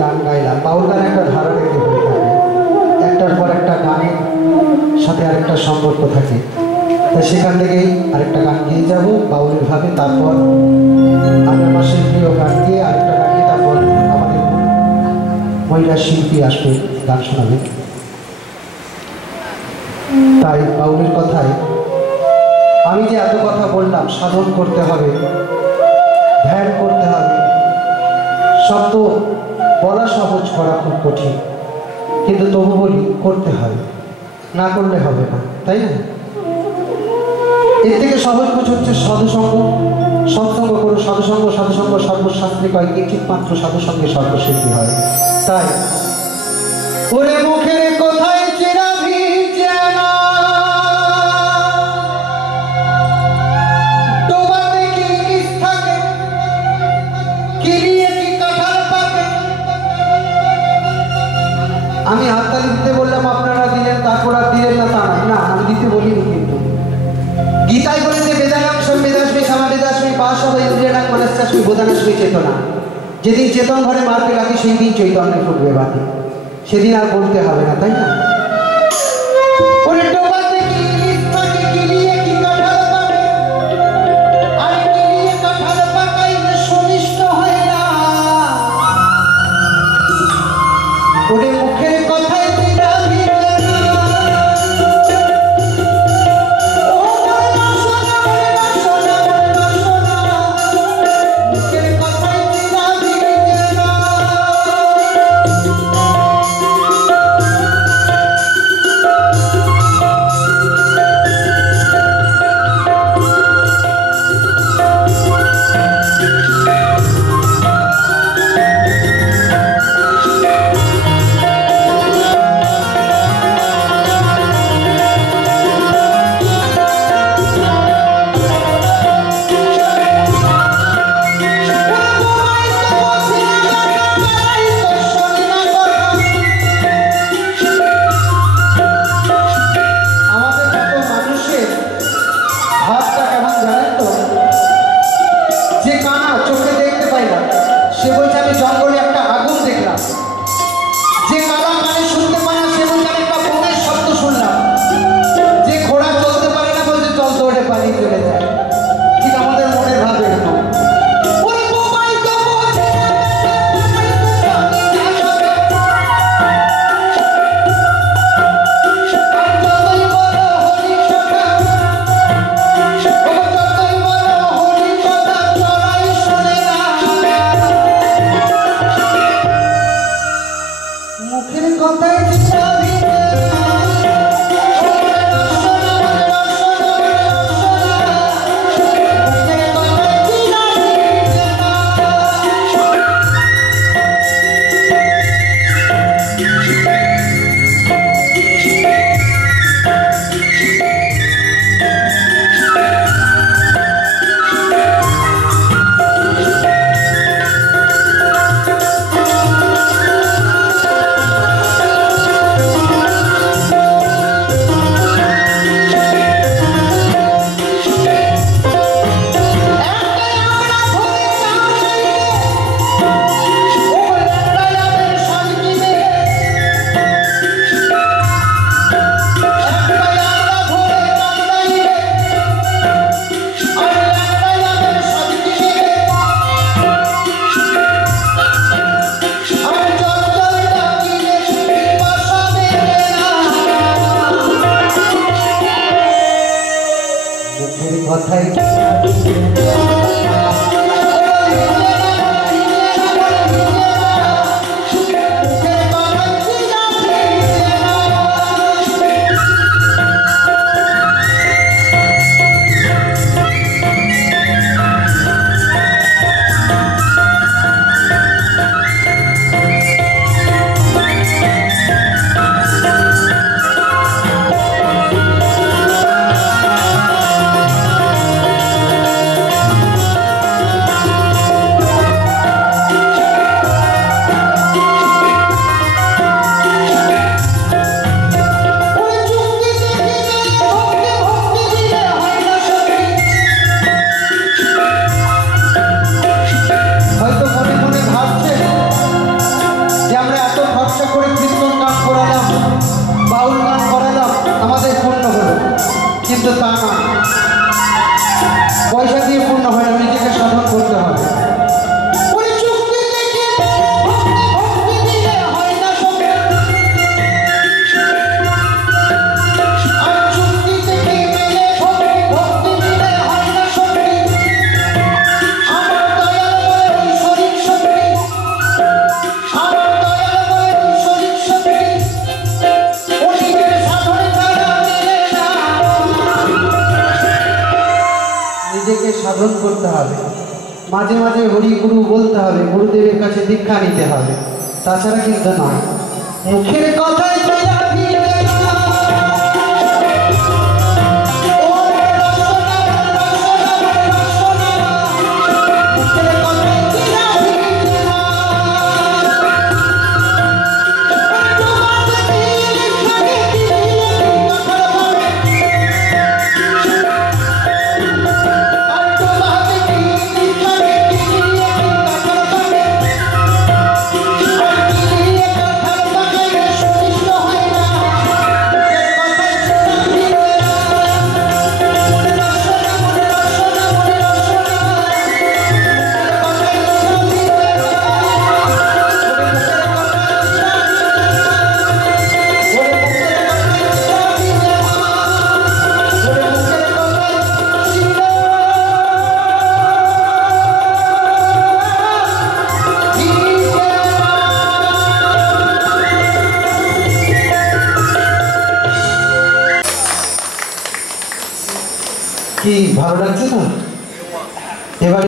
গান গাইলাম। বাউল গান একটা ধারা রেখে হয়ে থাকে, একটার পর একটা গানের সাথে আরেকটা সম্পর্ক থাকে। তাই সেখান থেকেই আরেকটা গান গিয়ে যাব বাউলের ভাবে, তারপর আমি আমার সেই প্রিয় গান গিয়ে আরেকটা গান গিয়ে তারপর আমাদের মহিলা শিল্পী আসবে, গান শোনাবে। তাই বাউলের কথায় আমি যে এত কথা বললাম, সাধন করতে হবে, ধ্যান করতে হবে, সব তো বলা সহজ, করা খুব কঠিন, কিন্তু তবু বলি করতে হবে, না করলে হবে না, তাই না? এর থেকে সহজ কিছু হচ্ছে সাধুসঙ্গ। সৎসঙ্গ করো, সাধুসঙ্গ, সাধুসঙ্গ সর্বশাস্ত্রে কয় কিঞ্চিৎ মাত্র সাধুসঙ্গে সর্বসিদ্ধি হয়। তাই ওরে মুখের কোথায় চেরা ভিজে না, ডোবাতে কি ইলিশ থাকে, কিলিয়ে কি কাঁঠাল পাকে। আমি হাততালি দিতে বললাম, আপনারা দিলেন, তারপর আর দিলেন না তা না, আমি দিতে বলিনি। কিন্তু গীতায় বলেছে বেদানাং সংবেদাস্মি সমাবেদাস্মি পাশাবে ইন্দ্রিয়াণাং মনস্যাস্মি বোধানাস্মি চেতনা। যেদিন চেতন ঘরে মারতে লাগে সেই দিন চৈতন্য ফুটবে বাতি, সেদিন আর বলতে হবে না, তাই না? নিজেকে সাধন করতে হবে, মাঝে মাঝে হরি গুরু বলতে হবে, গুরুদেবের কাছে দীক্ষা নিতে হবে, তাছাড়া কিন্তু নয়। মুখের কথায় চলা ভিড়ে না, ও রসনা, রসনা, মুখের কথায় চলা ভিড়ে না, তোমাকে দিলে খাগে দিলে কথা বলে, আর তোমাকে দিলে খাগে দিলে কথা বলে, আর দিলে কথা বলে সহিষ্ণু হয় না, মুখের কথায় চলা ভিড়ে না, মনে রসনা, মনে রসনা, মনে রসনা, মুখের কথায় চলা ভিড়ে না, ওরে মুখের কথায় চলা ভিড়ে না, ওরে মুখের কথায় চলা ভিড়ে না, ওরে মুখের কথায় কি ভালো লাগছে না?